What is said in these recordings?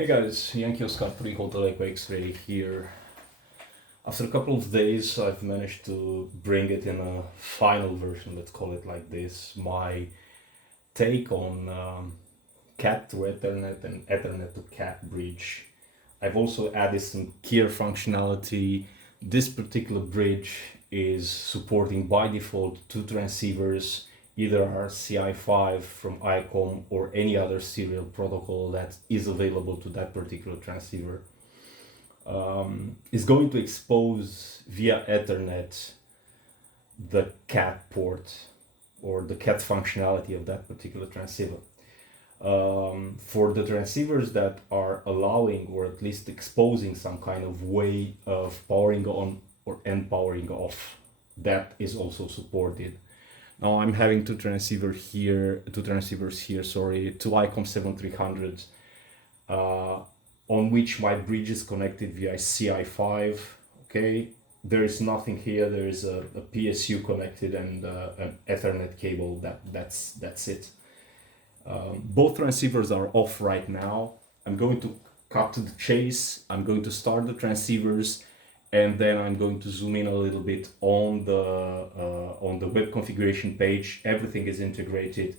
Hey guys, Yankee Oscar 3 Hotel Echo X-Ray here. After a couple of days, I've managed to bring it in a final version, let's call it like this. My take on CAT to Ethernet and Ethernet to CAT bridge. I've also added some keyer functionality. This particular bridge is supporting by default two transceivers, either RCI5 from ICOM or any other serial protocol that is available to that particular transceiver. Is going to expose via Ethernet the CAT port or the CAT functionality of that particular transceiver. For the transceivers that are allowing or at least exposing some kind of way of powering on or and powering off, that is also supported. Now I'm having two transceivers here, two ICOM 7300 on which my bridge is connected via CI5. Okay, there is nothing here. There is a PSU connected and an Ethernet cable. That's it. Both transceivers are off right now. I'm going to cut to the chase. I'm going to start the transceivers, and then I'm going to zoom in a little bit on the web configuration page. Everything is integrated,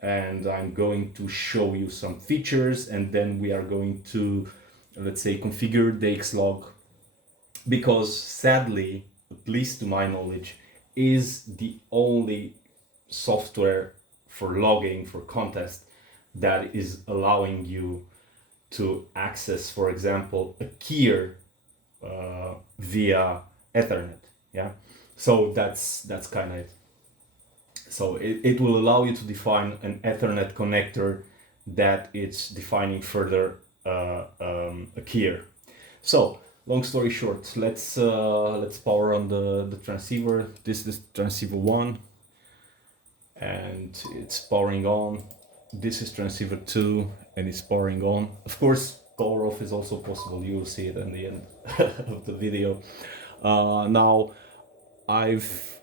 and I'm going to show you some features, and then we are going to, let's say, configure the Xlog, because sadly, at least to my knowledge, is the only software for logging for contest that is allowing you to access, for example, a keyer via Ethernet. Yeah, so that's kind of it. So it will allow you to define an Ethernet connector that it's defining further a keyer. So long story short, let's power on the transceiver. This is transceiver 1 and it's powering on. This is transceiver 2 and it's powering on. Of course, power off is also possible. You will see it in the end of the video. Now I've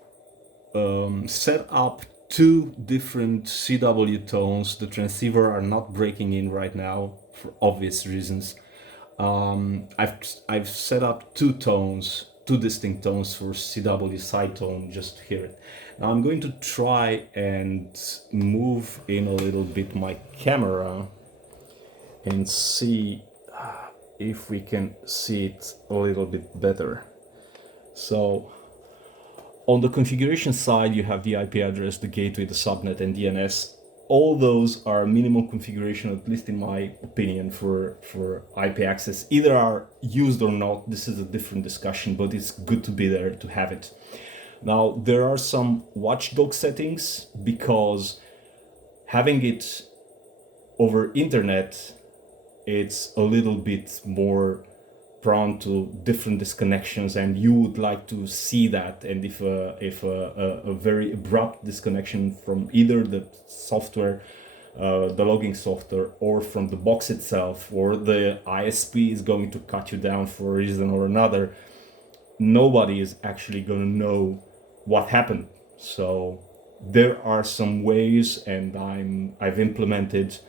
set up two different CW tones. The transceiver are not breaking in right now for obvious reasons. I've set up two tones, two distinct tones for CW side tone, just to hear it. Now I'm going to try and move in a little bit my camera and see if we can see it a little bit better. So on the configuration side, you have the IP address, the gateway, the subnet, and DNS. All those are minimum configuration, at least in my opinion, for IP access. Either are used or not. This is a different discussion, but it's good to be there to have it. Now, there are some watchdog settings, because having it over internet, it's a little bit more prone to different disconnections, and you would like to see that. And if a very abrupt disconnection from either the software, the logging software, or from the box itself, or the ISP is going to cut you down for a reason or another, nobody is actually going to know what happened. So there are some ways, and I've implemented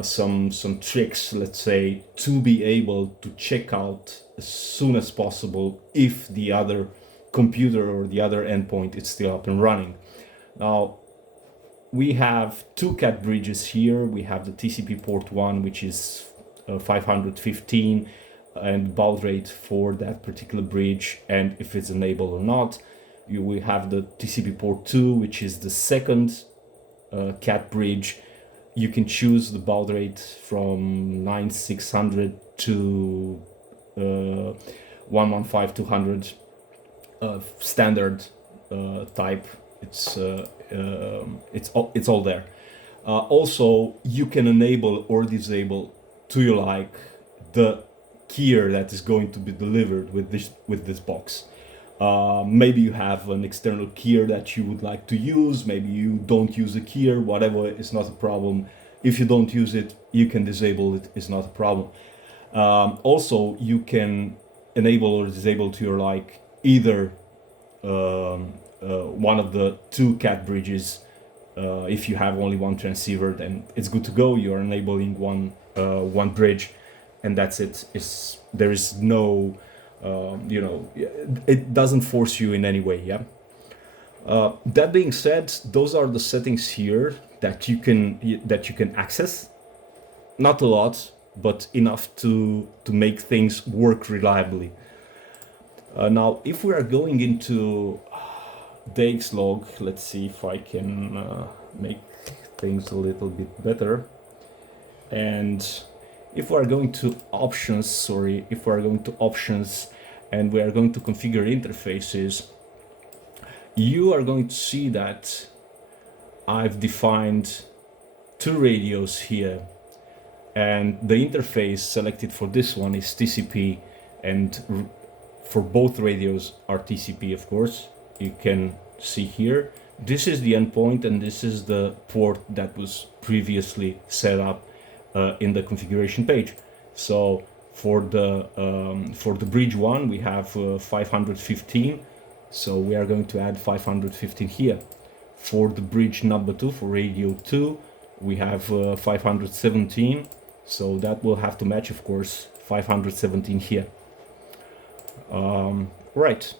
some tricks, let's say, to be able to check out as soon as possible if the other computer or the other endpoint is still up and running. Now we have two CAT bridges here. We have the TCP port 1, which is 515, and baud rate for that particular bridge, and if it's enabled or not. We have the TCP port 2, which is the second CAT bridge. You can choose the baud rate from 9600 to 115-200 standard type. It's all there. Also, you can enable or disable to you like the keyer that is going to be delivered with this box. Maybe you have an external keyer that you would like to use. Maybe you don't use a keyer, whatever, is not a problem. If you don't use it, you can disable it, it's not a problem. Also, you can enable or disable to your like either one of the two CAT bridges if you have only one transceiver, then it's good to go. You're enabling one bridge, and that's it. There is no, it doesn't force you in any way. Yeah. That being said, those are the settings here that you can access. Not a lot, but enough to make things work reliably. Now, if we are going into the Xlog, let's see if I can make things a little bit better. And if we are going to options, and we are going to configure interfaces, you are going to see that I've defined two radios here, and the interface selected for this one is TCP, and for both radios are TCP, of course. You can see here, this is the endpoint, and this is the port that was previously set up in the configuration page. So for the bridge one, we have 515. So we are going to add 515 here. For the bridge number 2, for radio 2, we have 517. So that will have to match, of course, 517 here. Right.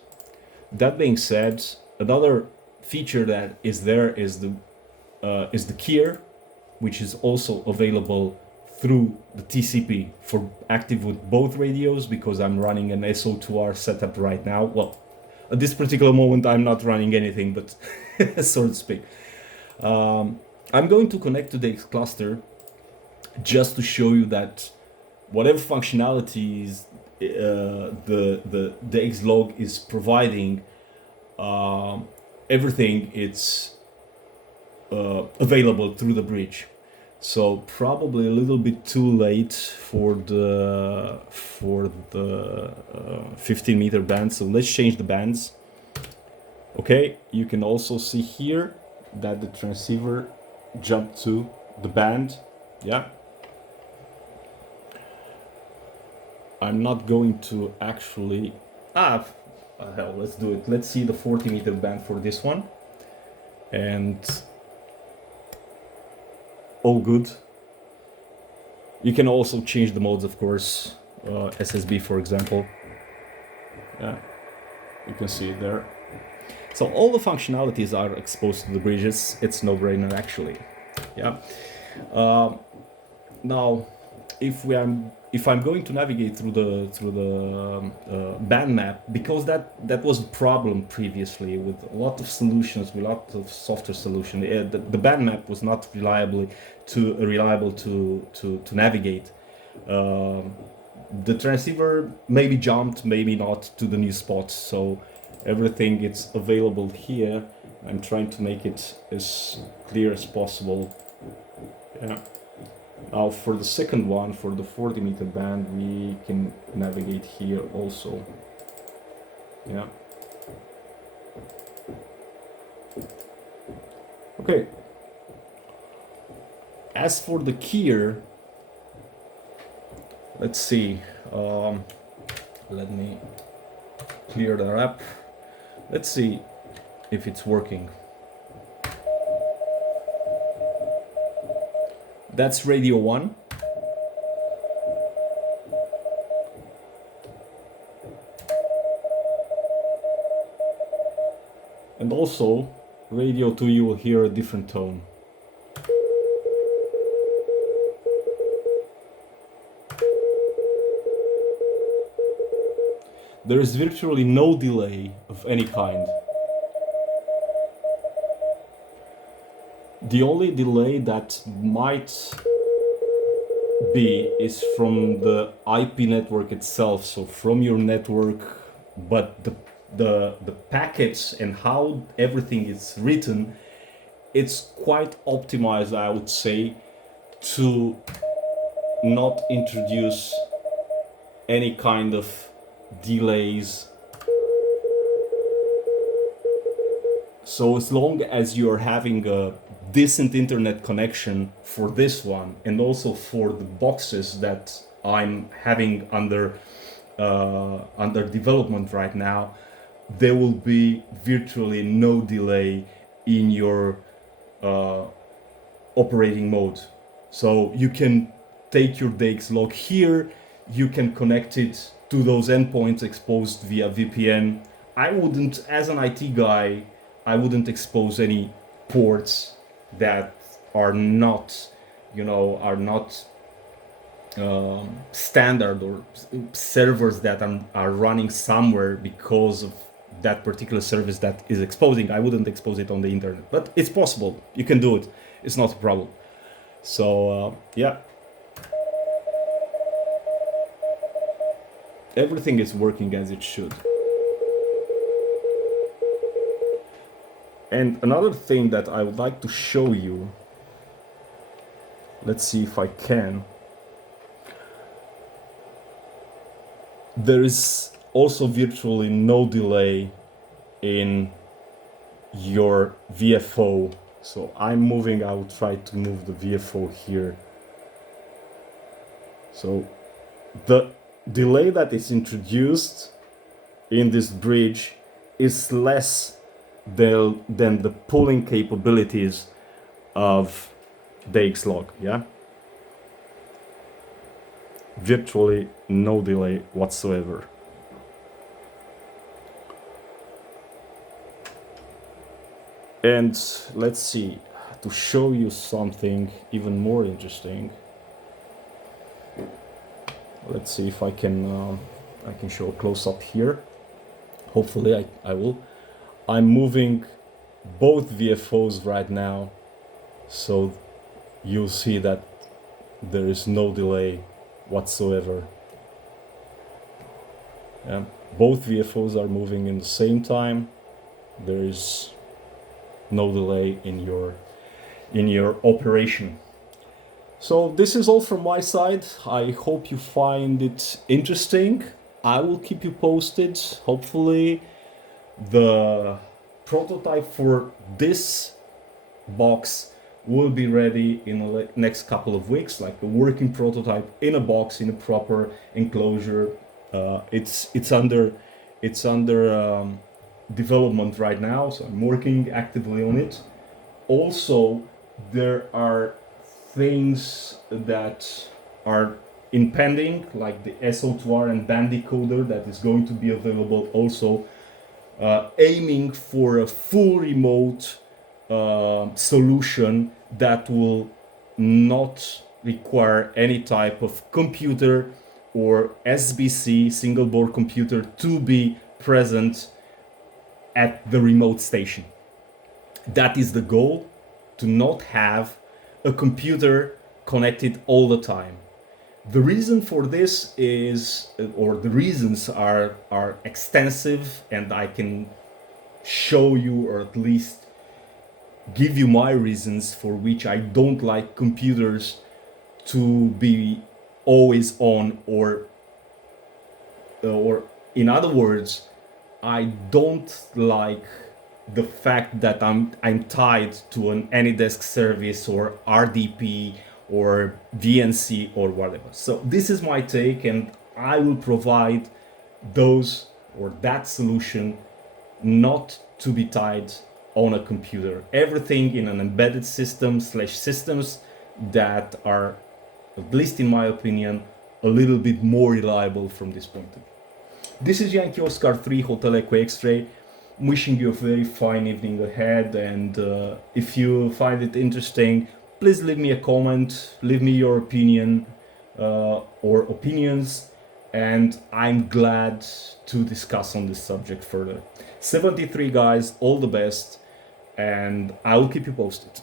That being said, another feature that is there is the keyer, which is also available through the TCP for active with both radios, because I'm running an SO2R setup right now. Well, at this particular moment, I'm not running anything, but so to speak. I'm going to connect to the X cluster just to show you that whatever functionalities the Xlog is providing, everything it's available through the bridge. So probably a little bit too late for the 15 meter band. So let's change the bands. Okay, you can also see here that the transceiver jumped to the band. Yeah. I'm not going to actually, hell, let's do it. Let's see the 40 meter band for this one. And all good. You can also change the modes, of course. SSB, for example. Yeah, you can see it there. So all the functionalities are exposed to the bridges. It's no-brainer, actually. Yeah. Now, if I'm going to navigate through the band map, because that was a problem previously with a lot of solutions, with a lot of software solutions. The band map was not reliable to navigate. The transceiver maybe jumped, maybe not, to the new spots. So everything is available here. I'm trying to make it as clear as possible. Yeah. Now for the second one, for the 40 meter band, we can navigate here also. Yeah. Okay. As for the keyer, let's see. Let me clear that up. Let's see if it's working. That's radio 1. And also, radio 2, you will hear a different tone. There is virtually no delay of any kind. The only delay that might be is from the IP network itself, so from your network, but the packets and how everything is written, it's quite optimized, I would say, to not introduce any kind of delays. So as long as you're having a decent internet connection for this one, and also for the boxes that I'm having under development right now, there will be virtually no delay in your operating mode. So you can take your DX log here, you can connect it to those endpoints exposed via VPN. I wouldn't, as an IT guy, I wouldn't expose any ports that are not, are not standard, or servers that are running somewhere because of that particular service that is exposing. I wouldn't expose it on the internet, but it's possible. You can do it. It's not a problem. So yeah, everything is working as it should. And another thing that I would like to show you, let's see if I can. There is also virtually no delay in your VFO. So I'm moving, I will try to move the VFO here. So the delay that is introduced in this bridge is less than the pulling capabilities of DXlog, yeah? Virtually no delay whatsoever. And let's see, to show you something even more interesting. Let's see if I can show a close-up here. Hopefully I will. I'm moving both VFOs right now, so you'll see that there is no delay whatsoever. Both VFOs are moving in the same time. There is no delay in your operation. So this is all from my side. I hope you find it interesting. I will keep you posted. Hopefully the prototype for this box will be ready in the next couple of weeks, like a working prototype in a box, in a proper enclosure. It's under development right now, so I'm working actively on it. Also, there are things that are impending, like the SO2R and band decoder that is going to be available also, aiming for a full remote solution that will not require any type of computer or SBC, single board computer, to be present at the remote station. That is the goal, to not have a computer connected all the time. The reason for this is, or the reasons are extensive, and I can show you, or at least give you my reasons for which I don't like computers to be always on, or in other words, I don't like the fact that I'm tied to an AnyDesk service or RDP or VNC or whatever. So this is my take, and I will provide those, or that solution, not to be tied on a computer. Everything in an embedded system / systems that are, at least in my opinion, a little bit more reliable from this point of view. This is Yankee Oscar 3 Hotel Echo X-Ray. I'm wishing you a very fine evening ahead, and if you find it interesting, please leave me a comment, leave me your opinion or opinions, and I'm glad to discuss on this subject further. 73 guys, all the best, and I will keep you posted.